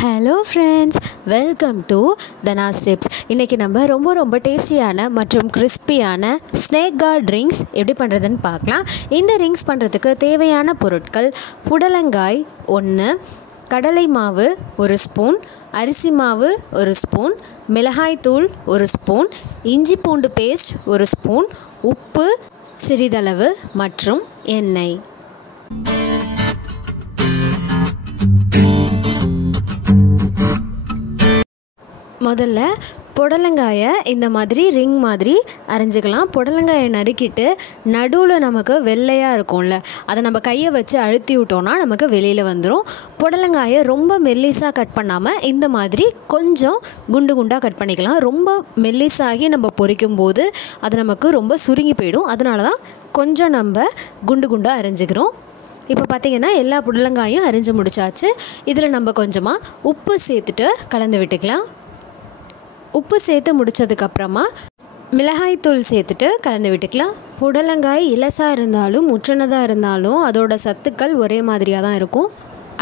Hello friends, welcome to Dhana's tips. இன்றைக்கி நம்ம ரொம்ப டேஸ்டியான மற்றும் கிறிஸ்பியான ஸ்னேக் கார்ட் ரிங்ஸ் எப்படி பண்ணுறதுன்னு பார்க்கலாம். இந்த ரிங்ஸ் பண்ணுறதுக்கு தேவையான பொருட்கள்: புடலங்காய் 1, கடலை மாவு 1 ஸ்பூன், அரிசி மாவு 1 ஸ்பூன், மிளகாய்த்தூள் 1 ஸ்பூன், இஞ்சி பூண்டு பேஸ்ட் 1 ஸ்பூன், உப்பு சிறிதளவு மற்றும் எண்ணெய். முதல்ல புடலங்காயை இந்த மாதிரி ரிங் மாதிரி அரைஞ்சிக்கலாம். புடலங்காயை நறுக்கிட்டு நடுவில் நமக்கு வெள்ளையாக இருக்கும்ல, அதை நம்ம கையை வச்சு அழுத்தி விட்டோன்னா நமக்கு வெளியில் வந்துடும். புடலங்காயை ரொம்ப மெல்லிஸாக கட் பண்ணாமல் இந்த மாதிரி கொஞ்சம் குண்டு குண்டாக கட் பண்ணிக்கலாம். ரொம்ப மெல்லிஸாகி நம்ம பொரிக்கும் போது அது நமக்கு ரொம்ப சுருங்கி போயிடும். அதனால தான் கொஞ்சம் நம்ம குண்டு குண்டாக அரைஞ்சிக்கிறோம். இப்போ பார்த்திங்கன்னா எல்லா புடலங்காயும் அரிஞ்சு முடிச்சாச்சு. இதில் நம்ம கொஞ்சமாக உப்பு சேர்த்துட்டு கலந்து விட்டுக்கலாம். உப்பு சேர்த்து முடித்ததுக்கப்புறமா மிளகாய்த்தூள் சேர்த்துட்டு கலந்து விட்டுக்கலாம். புடலங்காய் இலசாக இருந்தாலும் முற்றினதாக இருந்தாலும் அதோட சத்துக்கள் ஒரே மாதிரியாக தான் இருக்கும்.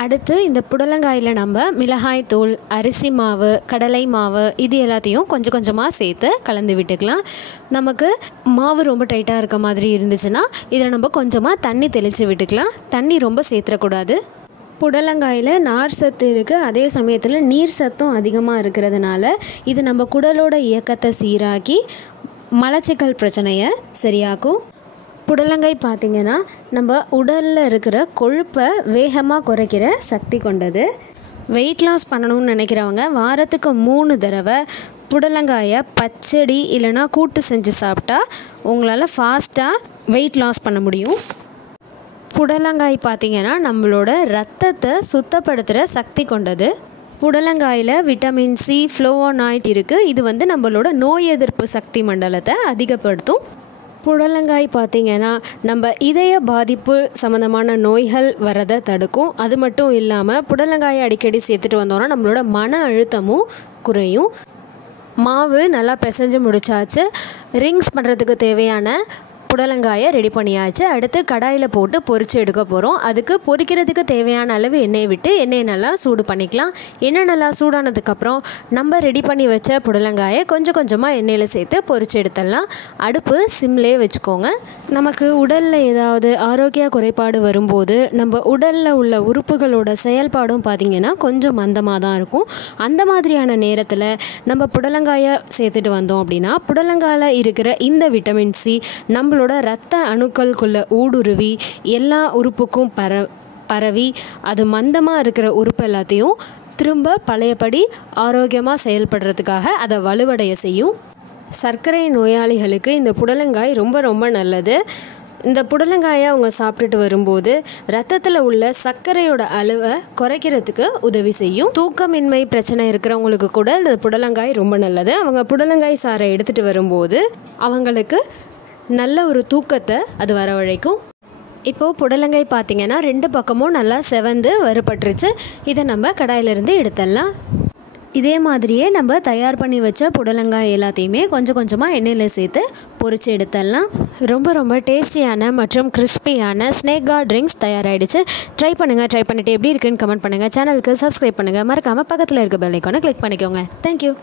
அடுத்து இந்த புடலங்காயில் நம்ம மிளகாய்த்தூள், அரிசி மாவு, கடலை மாவு இது எல்லாத்தையும் கொஞ்சம் கொஞ்சமாக சேர்த்து கலந்து விட்டுக்கலாம். நமக்கு மாவு ரொம்ப டைட்டாக இருக்க மாதிரி இருந்துச்சுன்னா இதில் நம்ம கொஞ்சமாக தண்ணி தெளித்து விட்டுக்கலாம். தண்ணி ரொம்ப சேர்த்துடக்கூடாது. புடலங்காயில் நார் சத்து இருக்குது, அதே சமயத்தில் நீர் சத்தும் அதிகமாக இருக்கிறதுனால இது நம்ம குடலோட இயக்கத்தை சீராக்கி மலச்சிக்கல் பிரச்சனையை சரியாக்கும். புடலங்காய் பார்த்திங்கன்னா நம்ம உடலில் இருக்கிற கொழுப்பை வேகமாக குறைக்கிற சக்தி கொண்டது. வெயிட் லாஸ் பண்ணணும்னு நினைக்கிறவங்க வாரத்துக்கு 3 தடவை புடலங்காயை பச்சடி இல்லைனா கூட்டு செஞ்சு சாப்பிட்டா உங்களால் ஃபாஸ்ட்டாக வெயிட் லாஸ் பண்ண முடியும். புடலங்காய் பார்த்திங்கன்னா நம்மளோட ரத்தத்தை சுத்தப்படுத்துகிற சக்தி கொண்டது. புடலங்காயில் விட்டமின் சி, ஃப்ளோவோனாய்ட் இருக்குது. இது நம்மளோட நோய் எதிர்ப்பு சக்தி மண்டலத்தை அதிகப்படுத்தும். புடலங்காய் பார்த்திங்கன்னா நம்ம இதய பாதிப்பு சம்மந்தமான நோய்கள் வரதை தடுக்கும். அது மட்டும் இல்லாமல் புடலங்காயை அடிக்கடி சேர்த்துட்டு வந்தோன்னா நம்மளோட மன அழுத்தமும் குறையும். மாவு நல்லா பிசைஞ்சு முடிச்சாச்சு. ரிங்ஸ் பண்ணுறதுக்கு தேவையான புடலங்காயை ரெடி பண்ணியாச்சு. அடுத்து கடாயில் போட்டு பொரித்து எடுக்க போகிறோம். அதுக்கு பொரிக்கிறதுக்கு தேவையான அளவு எண்ணெய் விட்டு எண்ணெயை நல்லா சூடு பண்ணிக்கலாம். எண்ணெய் நல்லா சூடானதுக்கப்புறம் நம்ம ரெடி பண்ணி வச்ச புடலங்காயை கொஞ்சம் கொஞ்சமாக எண்ணெயில் சேர்த்து பொரித்து எடுத்துடலாம். அடுப்பு சிம்லேயே வச்சுக்கோங்க. நமக்கு உடலில் ஏதாவது ஆரோக்கிய குறைபாடு வரும்போது நம்ம உடலில் உள்ள உறுப்புகளோட செயல்பாடும் பார்த்திங்கன்னா கொஞ்சம் மந்தமாக தான் இருக்கும். அந்த மாதிரியான நேரத்தில் நம்ம புடலங்காயை சேர்த்துட்டு வந்தோம் அப்படின்னா புடலங்காயில் இருக்கிற இந்த விட்டமின் சி நம்மளோட இரத்த அணுக்களுக்குள்ள ஊடுருவி எல்லா உறுப்புக்கும் பரவி அது மந்தமாக இருக்கிற உறுப்பு எல்லாத்தையும் திரும்ப பழையபடி ஆரோக்கியமாக செயல்படுறதுக்காக அதை வலுவடைய செய்யும். சர்க்கரை நோயாளிகளுக்கு இந்த புடலங்காய் ரொம்ப நல்லது. இந்த புடலங்காயை அவங்க சாப்பிட்டுட்டு வரும்போது ரத்தத்தில் உள்ள சர்க்கரையோட அளவை குறைக்கிறதுக்கு உதவி செய்யும். தூக்கமின்மை பிரச்சனை இருக்கிறவங்களுக்கு கூட இந்த புடலங்காய் ரொம்ப நல்லது. அவங்க புடலங்காய் சாறை எடுத்துகிட்டு வரும்போது அவங்களுக்கு நல்ல ஒரு தூக்கத்தை அது வரவழைக்கும். இப்போது புடலங்காய் பார்த்திங்கன்னா 2 பக்கமும் நல்லா செவந்து வறுபட்டுருச்சு. இதை நம்ம கடாயிலிருந்து எடுத்துடலாம். இதே மாதிரியே நம்ம தயார் பண்ணி வச்ச புடலங்காய் எல்லாத்தையுமே கொஞ்சம் கொஞ்சமாக எண்ணெயில் சேர்த்து பொரித்து எடுத்துடலாம். ரொம்ப டேஸ்டியான மற்றும் கிறிஸ்பியான ஸ்னேக் கார்ட் ரிங்ஸ் தயாராகிடுச்சு. ட்ரை பண்ணிவிட்டு எப்படி இருக்குன்னு கமெண்ட் பண்ணுங்கள். சேனலுக்கு சப்ஸ்கிரைப் பண்ணுங்கள். மறக்காமல் பக்கத்தில் இருக்க பெல் ஐக்கானை கிளிக் பண்ணிக்கோங்க. தேங்க்யூ.